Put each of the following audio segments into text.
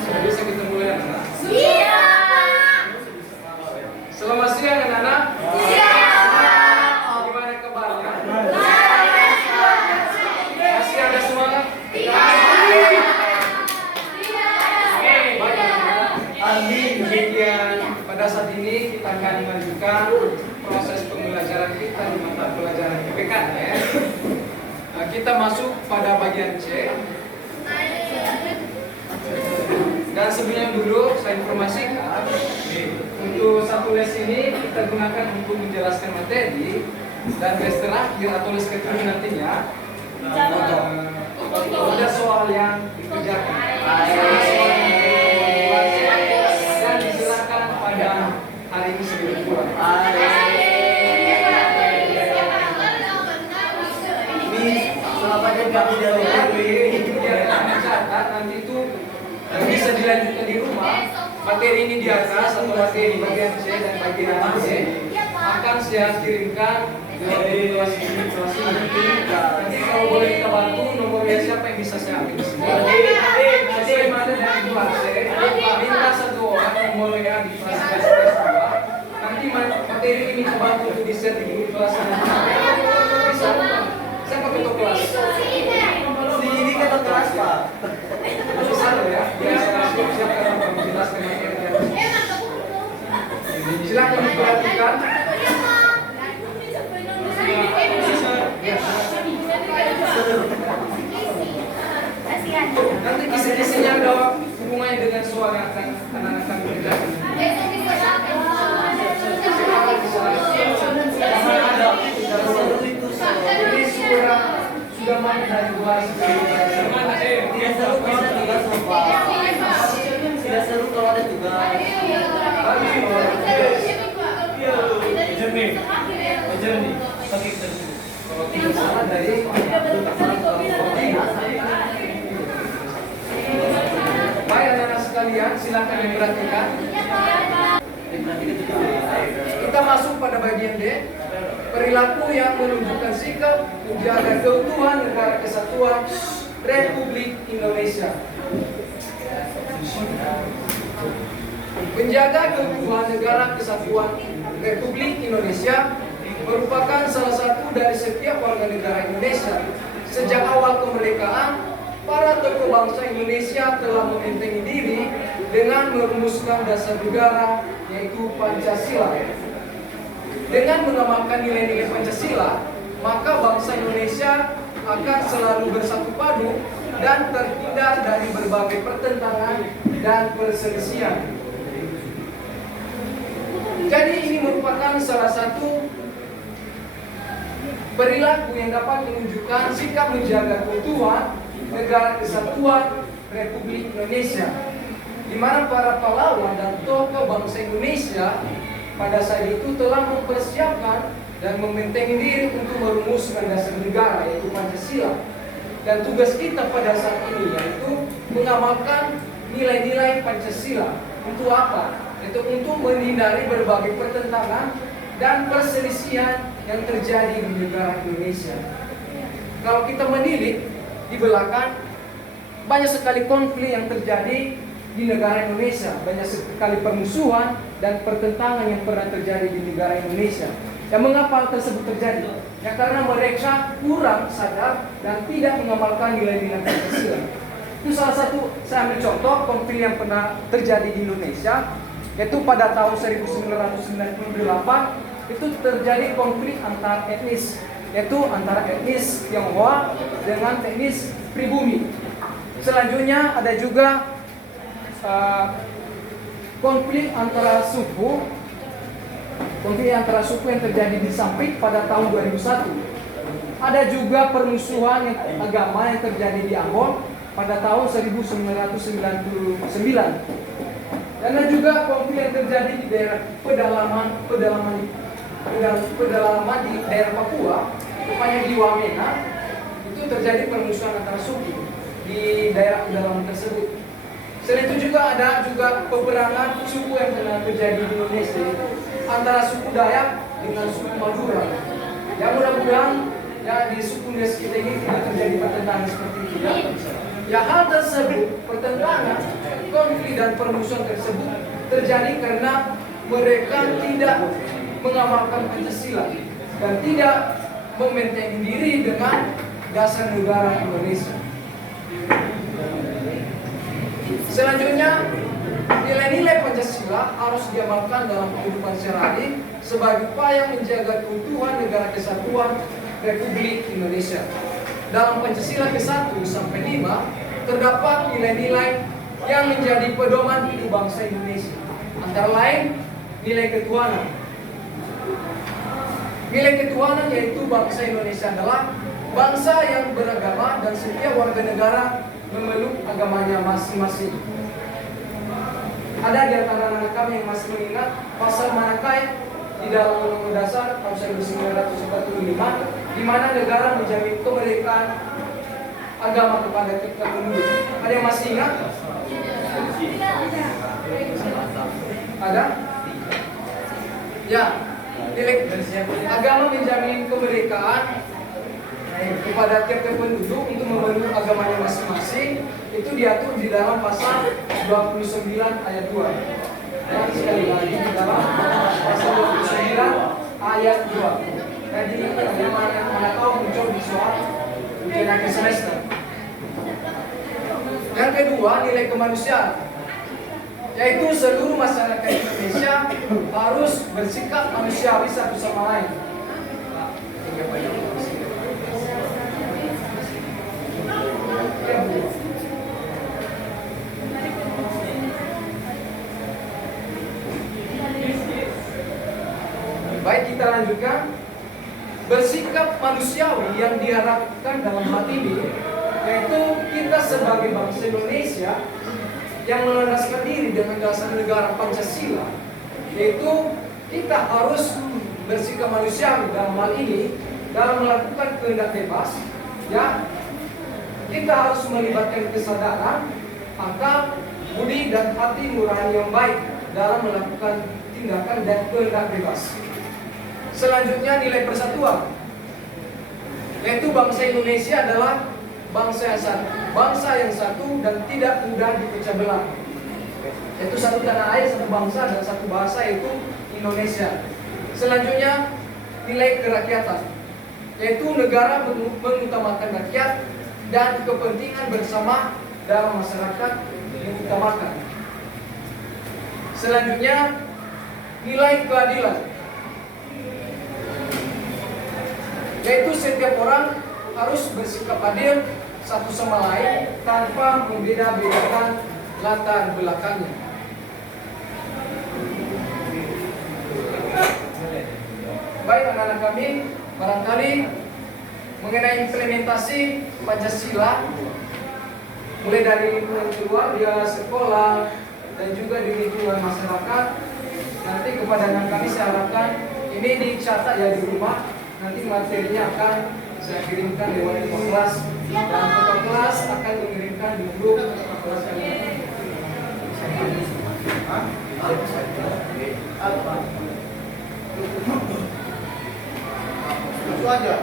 Sudah bisa kita mulai, anak-anak? Iya. Selamat siang, anak-anak. Iya. Gimana kabarnya? Masih ada semangat? Iya. Baik, anak-anak. Demikian pada saat ini kita akan melanjutkan proses pembelajaran kita di mata pelajaran IPK, ya. Nah, kita masuk pada bagian C. Dan sebelumnya dulu saya informasikan untuk satu les ini kita gunakan untuk menjelaskan materi, dan les terakhir atau les ketujuh nantinya ada soal yang dikerjakan. Dan diserahkan pada hari ini sebelum pulang. Catat nanti itu bisa dilanjutkan di rumah. Materi ini di atas atau materi bagian C dan bagian D akan saya kirimkan di kelas ini. Nanti kalau boleh kita bantu nomornya siapa yang bisa saya ambil di sini. Sesuai mana dari kelas C, minta satu orang nomornya di kelas 2. Nanti materi ini kita bantu untuk di-share di kelas ini. Bisa saya pakai ketua kelas. Ini kata kelas Pak. Bisa ya. Siapkan untuk menjelaskan materi. Silakan diperhatikan. Nanti kisi-kisinya ada hubungannya dengan soal yang akan kerjakan. Ini sudah mana dari luar? Tidak seru kalau ada tugas Pak. Tidak seru kalau ada tugas. Kalau tidak salah dari baik anak-anak sekalian, silakan diperhatikan. Kita masuk pada bagian D. Perilaku yang menunjukkan sikap menjaga keutuhan negara kesatuan Republik Indonesia. Menjaga keutuhan negara kesatuan Republik Indonesia merupakan salah satu dari setiap warga negara Indonesia. Sejak awal kemerdekaan, para tokoh bangsa Indonesia telah membentengi diri dengan merumuskan dasar negara, yaitu Pancasila. Dengan mengamalkan nilai-nilai Pancasila, maka bangsa Indonesia akan selalu bersatu padu dan terhindar dari berbagai pertentangan dan perselisihan. Jadi ini merupakan salah satu perilaku yang dapat menunjukkan sikap menjaga keutuhan negara kesatuan Republik Indonesia, di mana para pahlawan dan tokoh bangsa Indonesia pada saat itu telah mempersiapkan dan membentengi diri untuk merumuskan dasar negara, yaitu Pancasila. Dan tugas kita pada saat ini yaitu mengamalkan nilai-nilai Pancasila. Untuk apa? Itu untuk menghindari berbagai pertentangan dan perselisihan yang terjadi di negara Indonesia. Kalau kita menilik di belakang, banyak sekali konflik yang terjadi di negara Indonesia, banyak sekali permusuhan dan pertentangan yang pernah terjadi di negara Indonesia. Yang mengapa hal tersebut terjadi? Ya karena mereka kurang sadar dan tidak mengamalkan nilai-nilai Pancasila. Itu salah satu, saya ambil contoh konflik yang pernah terjadi di Indonesia, yaitu pada tahun 1998 itu terjadi konflik antar etnis, yaitu antara etnis Tionghoa dengan etnis pribumi. Selanjutnya ada juga konflik antara suku yang terjadi di Sampit pada tahun 2001. Ada juga permusuhan agama yang terjadi di Ambon pada tahun 1999. Dan ada juga konflik yang terjadi di daerah pedalaman di daerah Papua, rupanya di Wamena. Itu terjadi permusuhan antara suku di daerah pedalaman tersebut. Selain itu juga ada peperangan suku yang pernah terjadi di Indonesia, antara suku Dayak dengan suku Madura. Yang mudah-mudahan mudah-mudahan ya di suku desa kita ini tidak terjadi pertentangan seperti itu ya. Ya hal tersebut, pertentangan, konflik dan permusuhan tersebut terjadi karena mereka tidak mengamalkan Pancasila dan tidak membentengi diri dengan dasar negara Indonesia. Selanjutnya, nilai-nilai Pancasila harus diamalkan dalam kehidupan sehari-hari sebagai upaya menjaga keutuhan negara kesatuan Republik Indonesia. Dalam Pancasila ke-1 sampai 5 terdapat nilai-nilai yang menjadi pedoman hidup bangsa Indonesia. Antara lain, nilai ketuhanan. Nilai ketuhanan yaitu bangsa Indonesia adalah bangsa yang beragama dan setiap warga negara memeluk agamanya masing-masing. Ada di antara anak kami yang masih mengingat pasal manakah di dalam Undang-Undang Dasar tahun 1945 di mana negara menjamin kemerdekaan agama kepada kita penduduk. Ada yang masih ingat? Ada? Ya, agama menjamin kemerdekaan kepada tiap-tiap penduduk untuk memeluk agamanya masing-masing. Itu diatur di dalam pasal 29 ayat 2. Dan sekali lagi di dalam pasal 29 ayat 2. Jadi yang mana tahu muncul di soal ujian akhir semester. Yang kedua, nilai kemanusiaan, yaitu seluruh masyarakat Indonesia harus bersikap manusiawi satu sama lain. Baik, kita lanjutkan. Bersikap manusiawi yang diharapkan dalam hal ini yaitu kita sebagai bangsa Indonesia yang melandaskan diri dengan dasar negara Pancasila, yaitu kita harus bersikap manusiawi dalam hal ini dalam melakukan kehendak bebas, ya. Kita harus melibatkan kesadaran, akal, budi dan hati nurani yang baik dalam melakukan tindakan dan kehendak bebas. Selanjutnya, nilai persatuan, yaitu bangsa Indonesia adalah bangsa yang satu dan tidak mudah dipecah belah. Yaitu satu tanah air, satu bangsa dan satu bahasa, yaitu Indonesia. Selanjutnya, nilai kerakyatan, yaitu negara mengutamakan rakyat dan kepentingan bersama dalam masyarakat diutamakan. Selanjutnya, nilai keadilan, yaitu setiap orang harus bersikap adil satu sama lain tanpa membeda-bedakan latar belakangnya. Baik anak-anak kami, barangkali mengenai implementasi Pancasila mulai dari lingkungan keluarga, sekolah, dan juga di lingkungan masyarakat, nanti kepada anak kami saya harapkan ini dicatat ya di rumah. Nanti materinya akan saya kirimkan lewat ketua kelas dan ketua kelas akan mengirimkan di grup kelas kalian. Itu aja.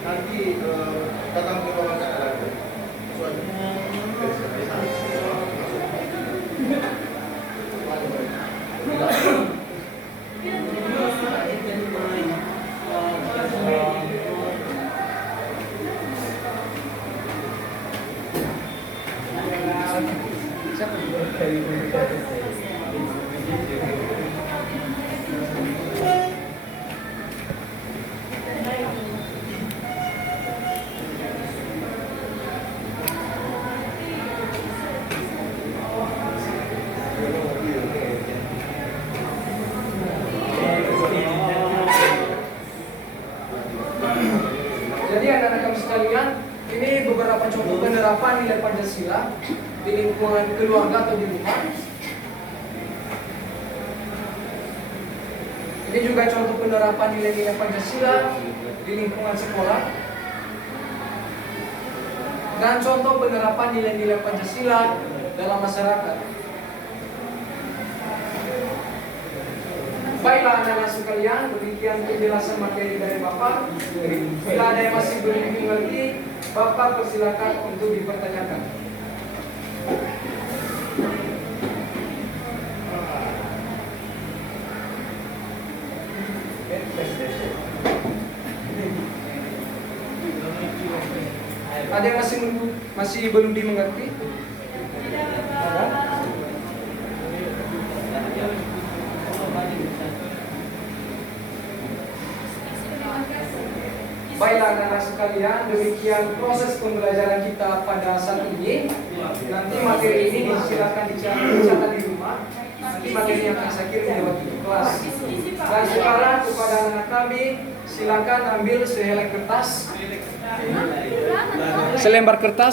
Nanti datang ke ruangan saya lagi. Itu aja. Jadi anak-anak kami sekalian, ini beberapa contoh penerapan nilai Pancasila di lingkungan keluarga atau di rumah. Ini juga contoh penerapan nilai-nilai Pancasila di lingkungan sekolah. Dan contoh penerapan nilai-nilai Pancasila dalam masyarakat. Baiklah anak-anak sekalian, demikian penjelasan materi dari Bapak. Bila ada yang masih belum mengerti, Bapak persilakan untuk dipertanyakan. Ada yang masih belum dimengerti? Ada? Baiklah anak-anak sekalian, demikian proses pembelajaran kita pada saat ini. Nanti materi ini silakan dicatat di rumah. Nanti materi yang akan saya kirim lewat itu kelas. Dan sekarang kepada anak kami, silakan ambil sehelai kertas, selembar kertas.